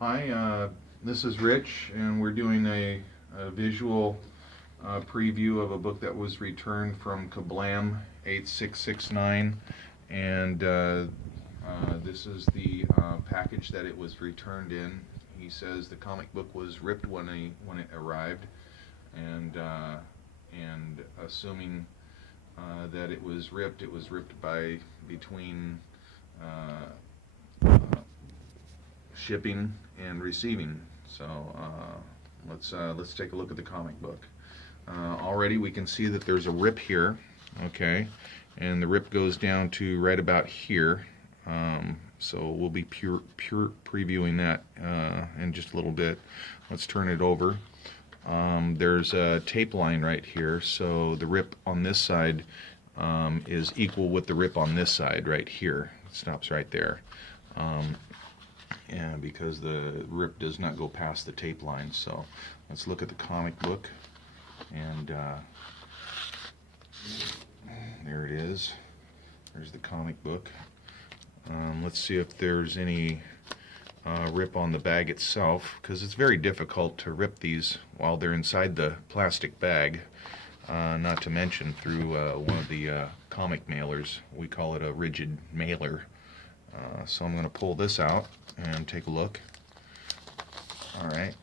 Hi, this is Rich, and we're doing a visual preview of a book that was returned from Kablam 8669, and this is the package that it was returned in. He says the comic book was ripped when it arrived, and assuming that it was ripped by between shipping and receiving. So let's take a look at the comic book. Already we can see that there's a rip here, okay, and the rip goes down to right about here. So we'll be pure previewing that in just a little bit. Let's turn it over. There's a tape line right here, so the rip on this side is equal with the rip on this side right here. It stops right there. And because the rip does not go past the tape line. So let's look at the comic book, and there it is. There's the comic book. Let's see if there's any rip on the bag itself, because it's very difficult to rip these while they're inside the plastic bag, not to mention through one of the comic mailers. We call it a rigid mailer. So I'm going to pull this out and take a look. Alright.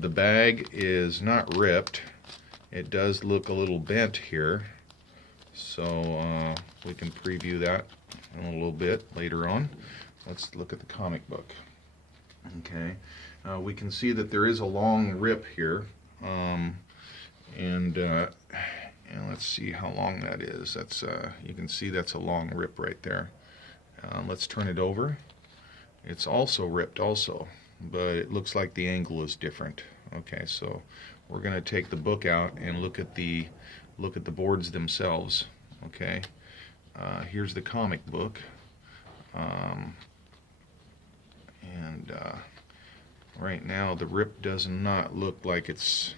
The bag is not ripped. It does look a little bent here. So we can preview that in a little bit later on. Let's look at the comic book. Okay. We can see that there is a long rip here. And let's see how long that is. That's you can see that's a long rip right there. Let's turn it over. It's also ripped also, but it looks like the angle is different. Okay, so we're going to take the book out and look at the boards themselves. Okay, here's the comic book, and right now the rip does not look like it's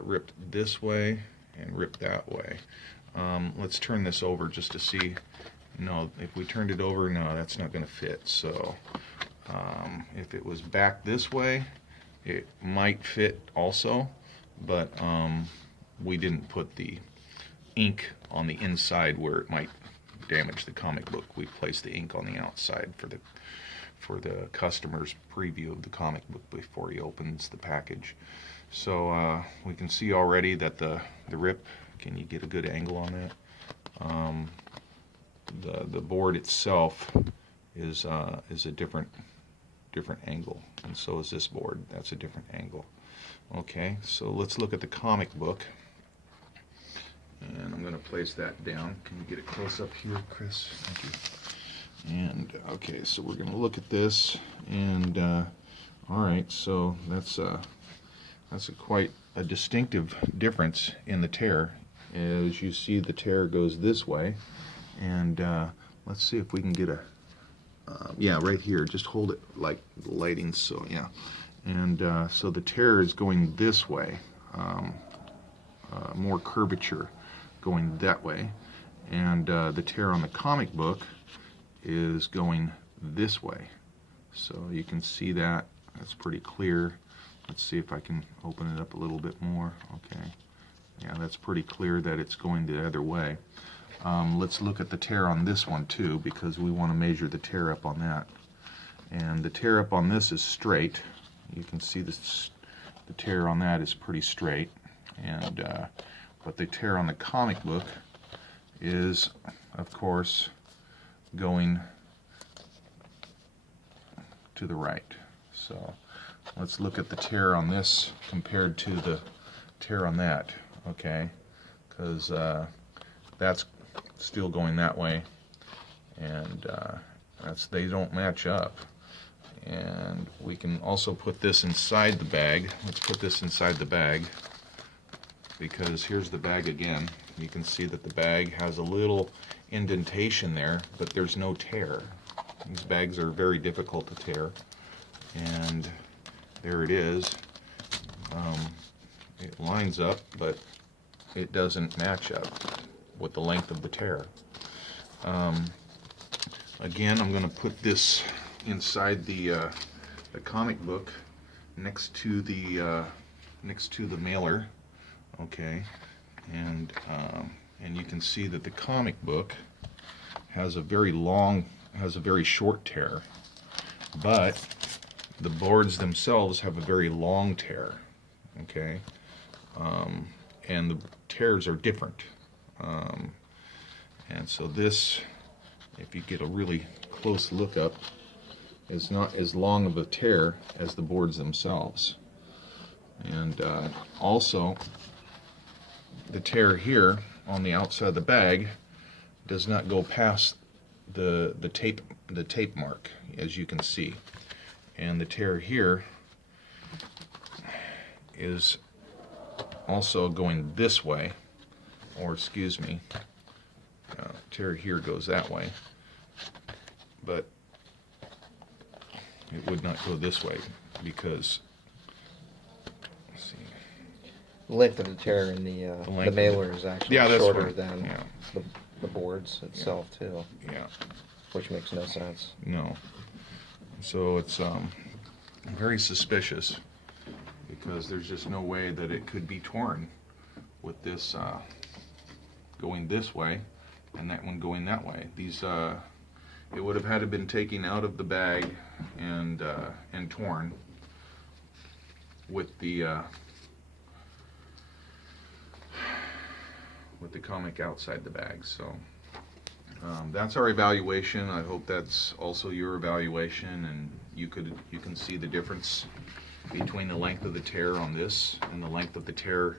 ripped this way and ripped that way. Let's turn this over just to see. No, if we turned it over, no, that's not going to fit. So if it was back this way, it might fit also, but we didn't put the ink on the inside where it might damage the comic book. We placed the ink on the outside for the customer's preview of the comic book before he opens the package. So we can see already that the rip, can you get a good angle on that? The board itself is a different angle, and so is this board. That's a different angle. Okay, so let's look at the comic book, and I'm going to place that down. Can you get it close up here, Chris? Thank you. And okay, so we're going to look at this, and all right, so that's quite a distinctive difference in the tear. As you see, the tear goes this way, and let's see if we can get a yeah, right here. Just hold it like the lighting, so yeah. And so the tear is going this way, more curvature going that way, and the tear on the comic book is going this way. So you can see that. That's pretty clear. Let's see if I can open it up a little bit more. Okay. Yeah, that's pretty clear that it's going the other way. Let's look at the tear on this one too, because we want to measure the tear up on that. And the tear up on this is straight. You can see this, the tear on that is pretty straight. And but the tear on the comic book is, of course, going to the right. So let's look at the tear on this compared to the tear on that, okay? Because that's still going that way, and they don't match up. And we can also put this inside the bag. Let's put this inside the bag, because here's the bag again. You can see that the bag has a little indentation there, but there's no tear. These bags are very difficult to tear, and there it is. It lines up, but it doesn't match up with the length of the tear. Again, I'm going to put this inside the comic book next to the mailer. Okay, and you can see that the comic book has a very short tear, but the boards themselves have a very long tear. Okay, and the tears are different. And so this, if you get a really close look up, is not as long of a tear as the boards themselves. And also, the tear here on the outside of the bag does not go past the tape mark, as you can see. And the tear here is also going this way, or excuse me, tear here goes that way, but it would not go this way because, let's see, The length of the tear in the mailer is actually shorter than the boards itself too. Yeah. Which makes no sense. No. So it's very suspicious because there's just no way that it could be torn with this going this way and that one going that way. These it would have had to been taken out of the bag and torn with the comic outside the bag. So that's our evaluation. I hope that's also your evaluation, and you can see the difference between the length of the tear on this and the length of the tear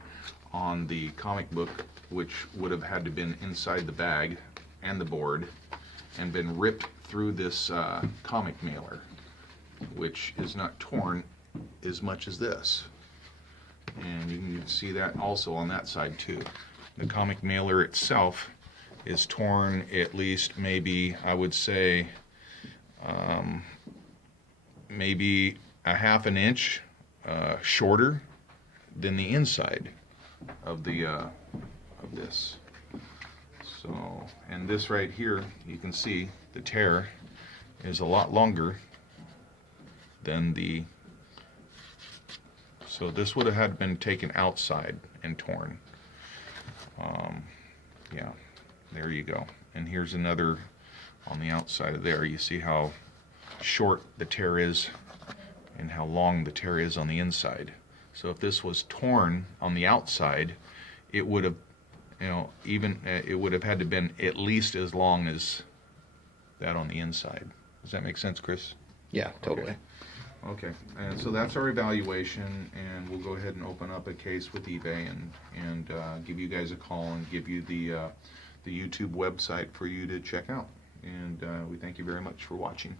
on the comic book, which would have had to been inside the bag and the board and been ripped through this comic mailer, which is not torn as much as this. And you can see that also on that side too. The comic mailer itself is torn at least, maybe I would say maybe a half an inch shorter than the inside of this. So, and this right here, you can see the tear is a lot longer than the, so this would have had been taken outside and torn. Yeah, there you go. And here's another on the outside of there. You see how short the tear is and how long the tear is on the inside. So if this was torn on the outside, it would have, it would have had to been at least as long as that on the inside. Does that make sense, Chris? Yeah, totally. Okay, and so that's our evaluation, and we'll go ahead and open up a case with eBay and give you guys a call and give you the YouTube website for you to check out. And we thank you very much for watching.